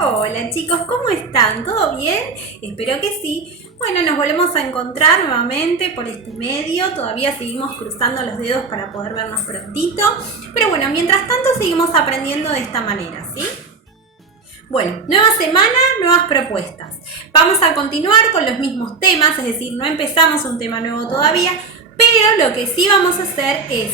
Hola chicos, ¿cómo están? ¿Todo bien? Espero que sí. Bueno, nos volvemos a encontrar nuevamente por este medio. Todavía seguimos cruzando los dedos para poder vernos prontito. Pero bueno, mientras tanto seguimos aprendiendo de esta manera, ¿sí? Bueno, nueva semana, nuevas propuestas. Vamos a continuar con los mismos temas, es decir, no empezamos un tema nuevo todavía, pero lo que sí vamos a hacer es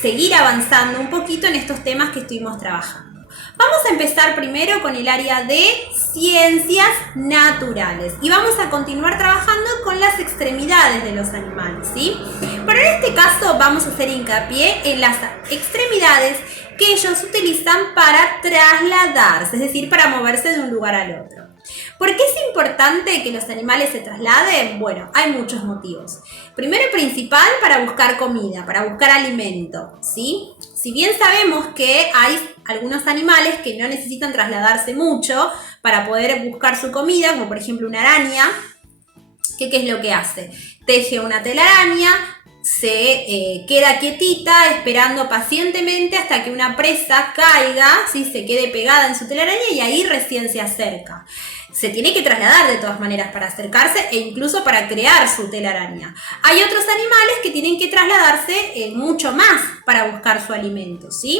seguir avanzando un poquito en estos temas que estuvimos trabajando. Vamos a empezar primero con el área de ciencias naturales y vamos a continuar trabajando con las extremidades de los animales, ¿sí? Pero en este caso vamos a hacer hincapié en las extremidades que ellos utilizan para trasladarse, es decir, para moverse de un lugar al otro. ¿Por qué es importante que los animales se trasladen? Bueno, hay muchos motivos. Primero y principal, para buscar comida, para buscar alimento, ¿sí? Si bien sabemos que hay algunos animales que no necesitan trasladarse mucho para poder buscar su comida, como por ejemplo una araña, ¿qué es lo que hace? Teje una telaraña, se queda quietita esperando pacientemente hasta que una presa caiga, ¿sí? Se quede pegada en su telaraña y ahí recién se acerca. Se tiene que trasladar de todas maneras para acercarse e incluso para crear su telaraña. Hay otros animales que tienen que trasladarse mucho más para buscar su alimento, ¿sí?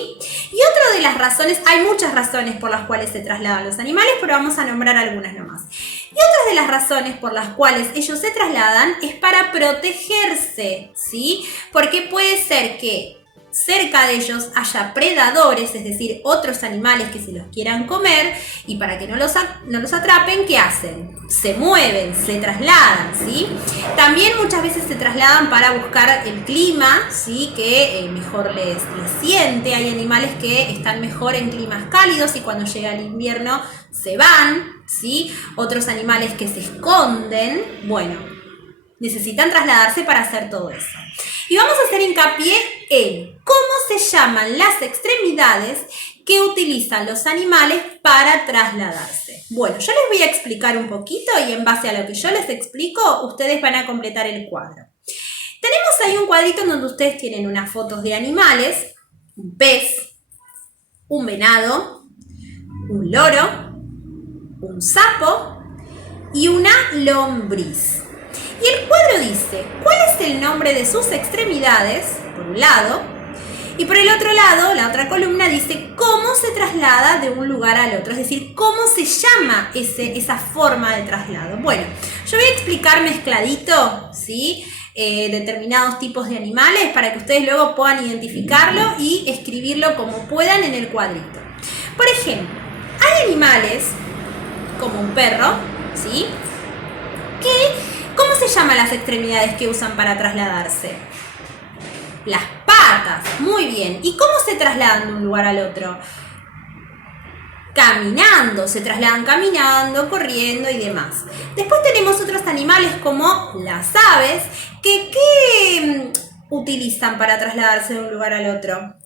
Y otra de las razones, hay muchas razones por las cuales se trasladan los animales, pero vamos a nombrar algunas nomás. Y otras de las razones por las cuales ellos se trasladan es para protegerse, ¿sí? Porque puede ser que cerca de ellos haya predadores, es decir, otros animales que se los quieran comer, y para que no los atrapen, ¿qué hacen? Se mueven, se trasladan, ¿sí? También muchas veces se trasladan para buscar el clima, ¿sí? Que mejor les siente. Hay animales que están mejor en climas cálidos y cuando llega el invierno se van, ¿sí? Otros animales que se esconden, bueno, necesitan trasladarse para hacer todo eso. Y vamos a hacer hincapié en cómo se llaman las extremidades que utilizan los animales para trasladarse. Bueno, yo les voy a explicar un poquito y en base a lo que yo les explico, ustedes van a completar el cuadro. Tenemos ahí un cuadrito en donde ustedes tienen unas fotos de animales, un pez, un venado, un loro, un sapo y una lombriz. Y el cuadro dice, ¿cuál es el nombre de sus extremidades? Por un lado. Y por el otro lado, la otra columna dice cómo se traslada de un lugar al otro. Es decir, cómo se llama esa forma de traslado. Bueno, yo voy a explicar mezcladito, ¿sí? Determinados tipos de animales para que ustedes luego puedan identificarlo y escribirlo como puedan en el cuadrito. Por ejemplo, hay animales, como un perro, ¿sí? ¿Cómo se llaman las extremidades que usan para trasladarse? Las patas, muy bien. ¿Y cómo se trasladan de un lugar al otro? Caminando, se trasladan caminando, corriendo y demás. Después tenemos otros animales como las aves, ¿qué utilizan para trasladarse de un lugar al otro?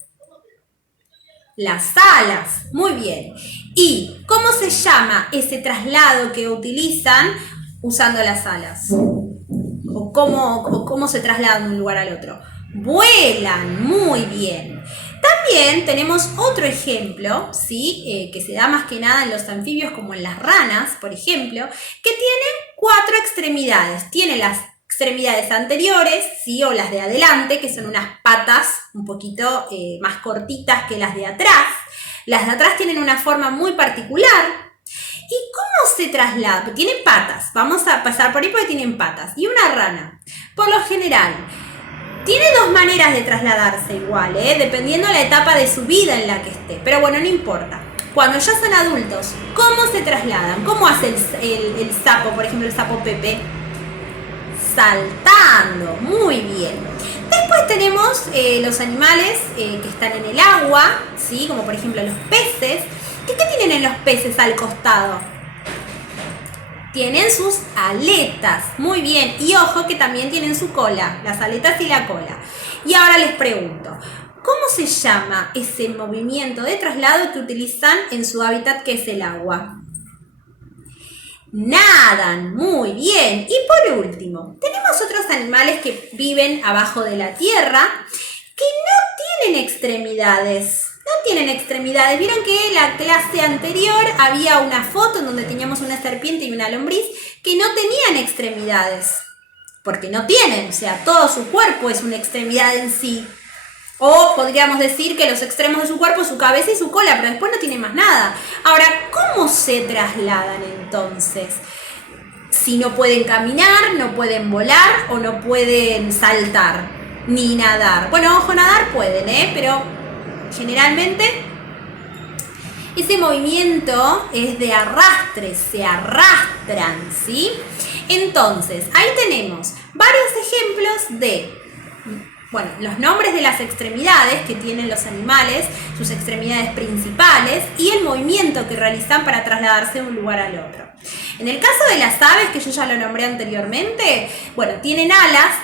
Las alas, muy bien. ¿Y cómo se llama ese traslado que utilizan usando las alas? ¿O cómo se trasladan de un lugar al otro? Vuelan, muy bien. También tenemos otro ejemplo, ¿sí? Que se da más que nada en los anfibios, como en las ranas, por ejemplo, que tienen 4 extremidades. Tienen las extremidades anteriores, ¿sí? O las de adelante, que son unas patas un poquito más cortitas que las de atrás. Las de atrás tienen una forma muy particular. ¿Y cómo se traslada? Tienen patas. Vamos a pasar por ahí porque tienen patas. Y una rana, por lo general, tiene 2 maneras de trasladarse igual, dependiendo de la etapa de su vida en la que esté. Pero bueno, no importa. Cuando ya son adultos, ¿cómo se trasladan? ¿Cómo hace el sapo, por ejemplo, el sapo Pepe? Saltando. Muy bien. Después tenemos los animales que están en el agua, ¿sí? Como por ejemplo los peces. ¿Qué tienen en los peces al costado? Tienen sus aletas, muy bien, y ojo que también tienen su cola, las aletas y la cola. Y ahora les pregunto, ¿cómo se llama ese movimiento de traslado que utilizan en su hábitat, que es el agua? Nadan, muy bien. Y por último, tenemos otros animales que viven abajo de la tierra que no tienen extremidades. No tienen extremidades. Vieron que en la clase anterior había una foto en donde teníamos una serpiente y una lombriz que no tenían extremidades. Porque no tienen, o sea, todo su cuerpo es una extremidad en sí. O podríamos decir que los extremos de su cuerpo, su cabeza y su cola, pero después no tiene más nada. Ahora, ¿cómo se trasladan entonces? Si no pueden caminar, no pueden volar o no pueden saltar, ni nadar. Bueno, ojo, nadar pueden, pero generalmente ese movimiento es de arrastre, se arrastran, ¿sí? Entonces, ahí tenemos varios ejemplos de, bueno, los nombres de las extremidades que tienen los animales, sus extremidades principales y el movimiento que realizan para trasladarse de un lugar al otro. En el caso de las aves, que yo ya lo nombré anteriormente, bueno, tienen alas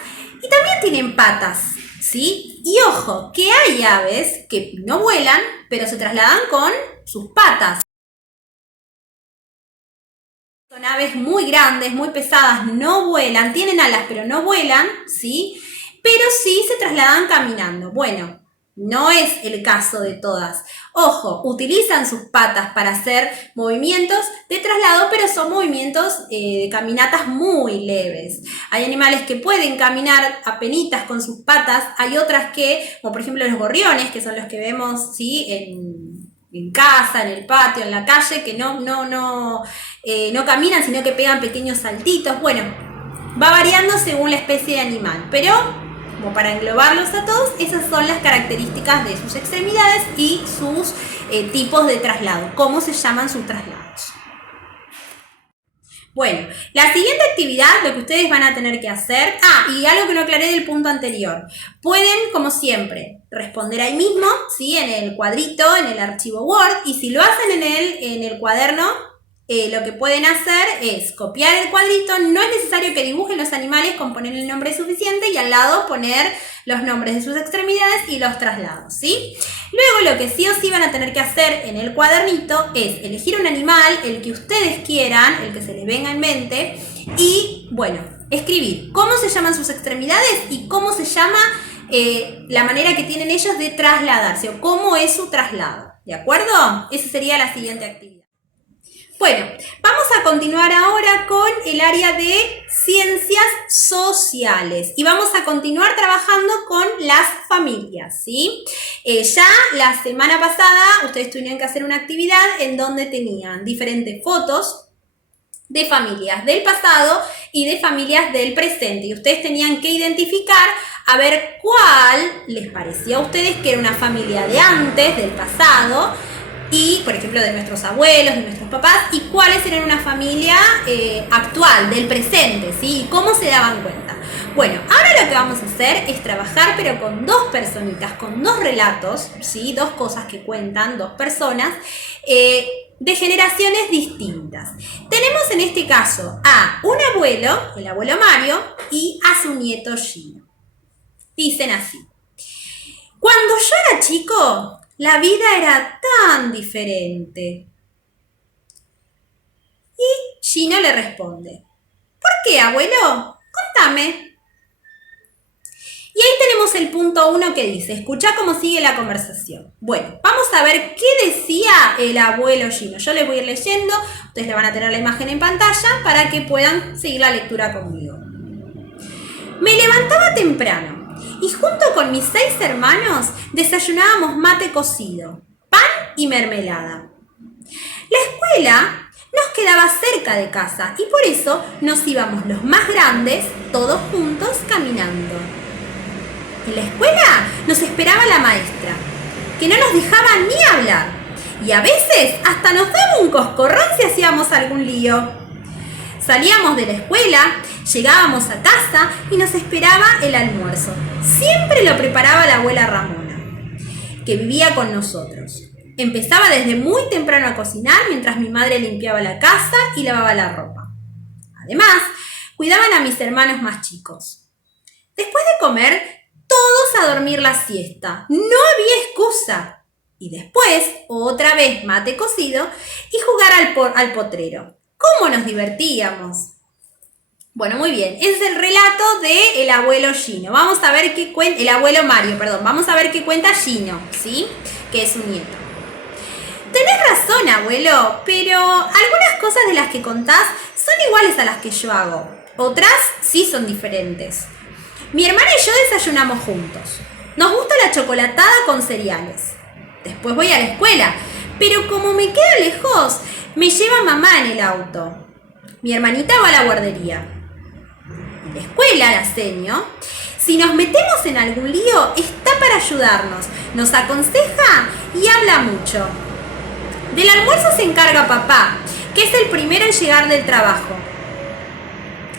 y también tienen patas, ¿sí? Y ojo, que hay aves que no vuelan, pero se trasladan con sus patas. Son aves muy grandes, muy pesadas, no vuelan, tienen alas pero no vuelan, ¿sí? Pero sí se trasladan caminando. Bueno, no es el caso de todas. Ojo, utilizan sus patas para hacer movimientos de traslado, pero son movimientos de caminatas muy leves. Hay animales que pueden caminar apenitas con sus patas, hay otras que, como por ejemplo los gorriones, que son los que vemos, ¿sí?, en casa, en el patio, en la calle, que no caminan, sino que pegan pequeños saltitos. Bueno, va variando según la especie de animal, pero como para englobarlos a todos, esas son las características de sus extremidades y sus tipos de traslado, cómo se llaman sus traslados. Bueno, la siguiente actividad, lo que ustedes van a tener que hacer, y algo que no aclaré del punto anterior, pueden, como siempre, responder ahí mismo, ¿sí?, en el cuadrito, en el archivo Word, y si lo hacen en el cuaderno, lo que pueden hacer es copiar el cuadrito. No es necesario que dibujen los animales con poner el nombre suficiente y al lado poner los nombres de sus extremidades y los traslados, ¿sí? Luego lo que sí o sí van a tener que hacer en el cuadernito es elegir un animal, el que ustedes quieran, el que se les venga en mente, y bueno, escribir cómo se llaman sus extremidades y cómo se llama la manera que tienen ellos de trasladarse o cómo es su traslado, ¿de acuerdo? Esa sería la siguiente actividad. Bueno, vamos a continuar ahora con el área de ciencias sociales y vamos a continuar trabajando con las familias, ¿sí? Ya la semana pasada ustedes tuvieron que hacer una actividad en donde tenían diferentes fotos de familias del pasado y de familias del presente y ustedes tenían que identificar a ver cuál les parecía a ustedes que era una familia de antes, del pasado, y, por ejemplo, de nuestros abuelos, de nuestros papás, y cuáles eran una familia actual, del presente, ¿sí? Y cómo se daban cuenta. Bueno, ahora lo que vamos a hacer es trabajar, pero con dos personitas, con dos relatos, ¿sí? Dos cosas que cuentan, dos personas, de generaciones distintas. Tenemos en este caso a un abuelo, el abuelo Mario, y a su nieto Gino. Dicen así: cuando yo era chico, la vida era tan diferente. Y Gino le responde: ¿por qué, abuelo? Contame. Y ahí tenemos el punto 1 que dice: escuchá cómo sigue la conversación. Bueno, vamos a ver qué decía el abuelo Gino. Yo les voy a ir leyendo, ustedes le van a tener la imagen en pantalla para que puedan seguir la lectura conmigo. Me levantaba temprano y junto con mis 6 hermanos desayunábamos mate cocido, pan y mermelada. La escuela nos quedaba cerca de casa y por eso nos íbamos los más grandes, todos juntos, caminando. En la escuela nos esperaba la maestra, que no nos dejaba ni hablar y a veces hasta nos daba un coscorrón si hacíamos algún lío. Salíamos de la escuela, llegábamos a casa y nos esperaba el almuerzo. Siempre lo preparaba la abuela Ramona, que vivía con nosotros. Empezaba desde muy temprano a cocinar mientras mi madre limpiaba la casa y lavaba la ropa. Además, cuidaban a mis hermanos más chicos. Después de comer, todos a dormir la siesta. No había excusa. Y después, otra vez mate cocido y jugar al potrero. ¿Cómo nos divertíamos? Bueno, muy bien. Ese es el relato de el abuelo Gino. Vamos a ver qué cuenta, el abuelo Mario, perdón. Vamos a ver qué cuenta Gino, ¿sí? Que es su nieto. Tenés razón, abuelo, pero algunas cosas de las que contás son iguales a las que yo hago. Otras sí son diferentes. Mi hermana y yo desayunamos juntos. Nos gusta la chocolatada con cereales. Después voy a la escuela, pero como me queda lejos, me lleva mamá en el auto. Mi hermanita va a la guardería. En la escuela, la seño, si nos metemos en algún lío, está para ayudarnos, nos aconseja y habla mucho. Del almuerzo se encarga papá, que es el primero en llegar del trabajo.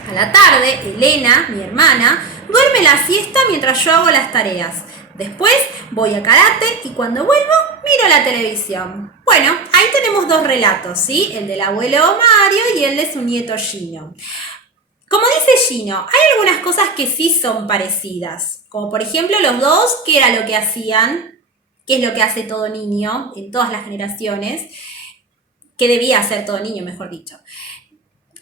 A la tarde, Elena, mi hermana, duerme la siesta mientras yo hago las tareas. Después voy a karate y cuando vuelvo miro la televisión. Bueno, ahí tenemos dos relatos, ¿sí? El del abuelo Mario y el de su nieto Gino. Como dice Gino, hay algunas cosas que sí son parecidas. Como por ejemplo los dos, ¿qué era lo que hacían? ¿Qué es lo que hace todo niño en todas las generaciones? ¿Qué debía hacer todo niño, mejor dicho?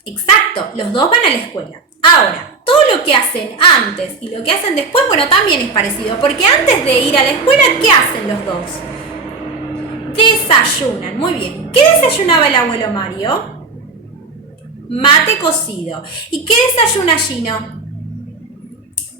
Exacto, los dos van a la escuela. Ahora, todo lo que hacen antes y lo que hacen después, bueno, también es parecido. Porque antes de ir a la escuela, ¿qué hacen los dos? Desayunan, muy bien. ¿Qué desayunaba el abuelo Mario? Mate cocido. ¿Y qué desayuna Gino?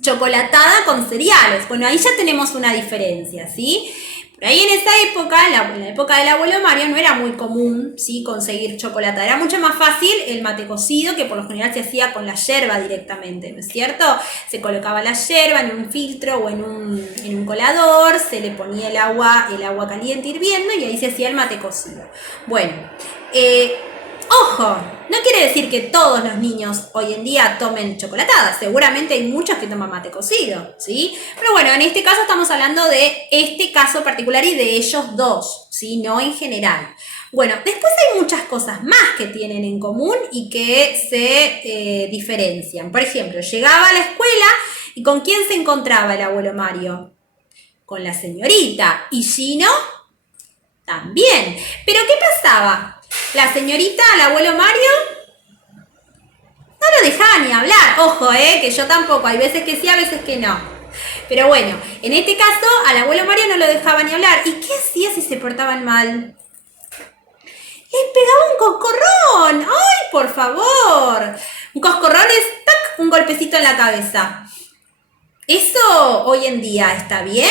Chocolatada con cereales. Bueno, ahí ya tenemos una diferencia, ¿sí? Por ahí en esa época, en la época del abuelo Mario, no era muy común, ¿sí?, conseguir chocolatada. Era mucho más fácil el mate cocido, que por lo general se hacía con la yerba directamente, ¿no es cierto? Se colocaba la yerba en un filtro o en un colador, se le ponía el agua caliente hirviendo y ahí se hacía el mate cocido. Bueno, ojo, no quiere decir que todos los niños hoy en día tomen chocolatada. Seguramente hay muchos que toman mate cocido, ¿sí? Pero bueno, en este caso estamos hablando de este caso particular y de ellos dos, ¿sí? No en general. Bueno, después hay muchas cosas más que tienen en común y que se diferencian. Por ejemplo, llegaba a la escuela y ¿con quién se encontraba el abuelo Mario? Con la señorita. ¿Y Gino? También. ¿Pero qué pasaba? La señorita, al abuelo Mario, no lo dejaba ni hablar. Ojo, que yo tampoco. Hay veces que sí, a veces que no. Pero bueno, en este caso, al abuelo Mario no lo dejaba ni hablar. ¿Y qué hacía si se portaban mal? Les pegaba un coscorrón. ¡Ay, por favor! Un coscorrón es, ¡tac!, un golpecito en la cabeza. ¿Eso hoy en día está bien?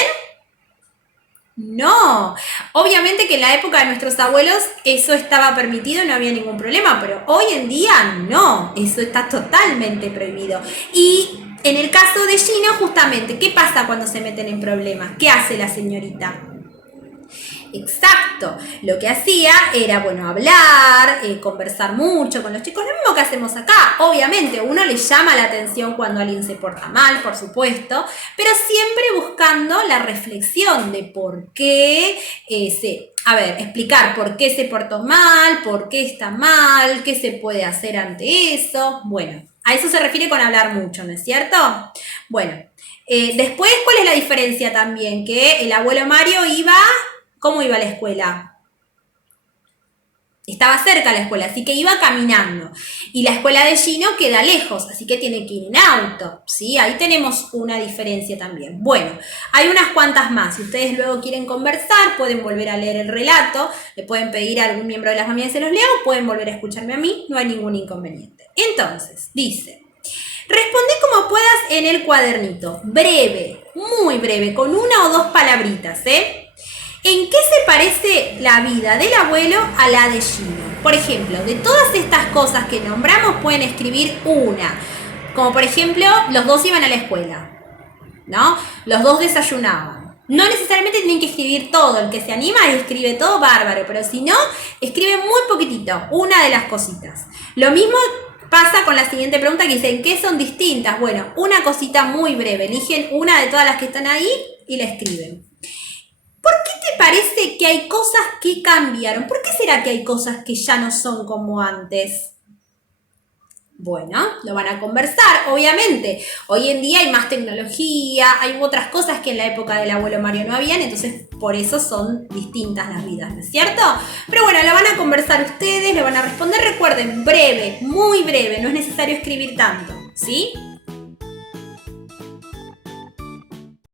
No, obviamente que en la época de nuestros abuelos eso estaba permitido y no había ningún problema, pero hoy en día no, eso está totalmente prohibido. Y en el caso de Gino, justamente, ¿qué pasa cuando se meten en problemas? ¿Qué hace la señorita? Exacto, lo que hacía era, bueno, hablar, conversar mucho con los chicos, lo mismo que hacemos acá. Obviamente, uno le llama la atención cuando alguien se porta mal, por supuesto, pero siempre buscando la reflexión de por qué explicar por qué se portó mal, por qué está mal, qué se puede hacer ante eso. Bueno, a eso se refiere con hablar mucho, ¿no es cierto? Bueno, después, ¿cuál es la diferencia también? Que el abuelo Mario iba... ¿Cómo iba a la escuela? Estaba cerca la escuela, así que iba caminando. Y la escuela de Gino queda lejos, así que tiene que ir en auto, ¿sí? Ahí tenemos una diferencia también. Bueno, hay unas cuantas más. Si ustedes luego quieren conversar, pueden volver a leer el relato, le pueden pedir a algún miembro de la familia que se los lea o pueden volver a escucharme a mí, no hay ningún inconveniente. Entonces, dice... Responde como puedas en el cuadernito. Breve, muy breve, con una o dos palabritas, ¿eh? ¿En qué se parece la vida del abuelo a la de Gino? Por ejemplo, de todas estas cosas que nombramos pueden escribir una. Como por ejemplo, los dos iban a la escuela, ¿no? Los dos desayunaban. No necesariamente tienen que escribir todo. El que se anima y escribe todo, bárbaro. Pero si no, escribe muy poquitito, una de las cositas. Lo mismo pasa con la siguiente pregunta que dice, ¿en qué son distintas? Bueno, una cosita muy breve. Eligen una de todas las que están ahí y la escriben. ¿Por qué te parece que hay cosas que cambiaron? ¿Por qué será que hay cosas que ya no son como antes? Bueno, lo van a conversar, obviamente. Hoy en día hay más tecnología, hay otras cosas que en la época del abuelo Mario no habían, entonces por eso son distintas las vidas, ¿no es cierto? Pero bueno, lo van a conversar ustedes, lo van a responder, recuerden, breve, muy breve, no es necesario escribir tanto, ¿sí?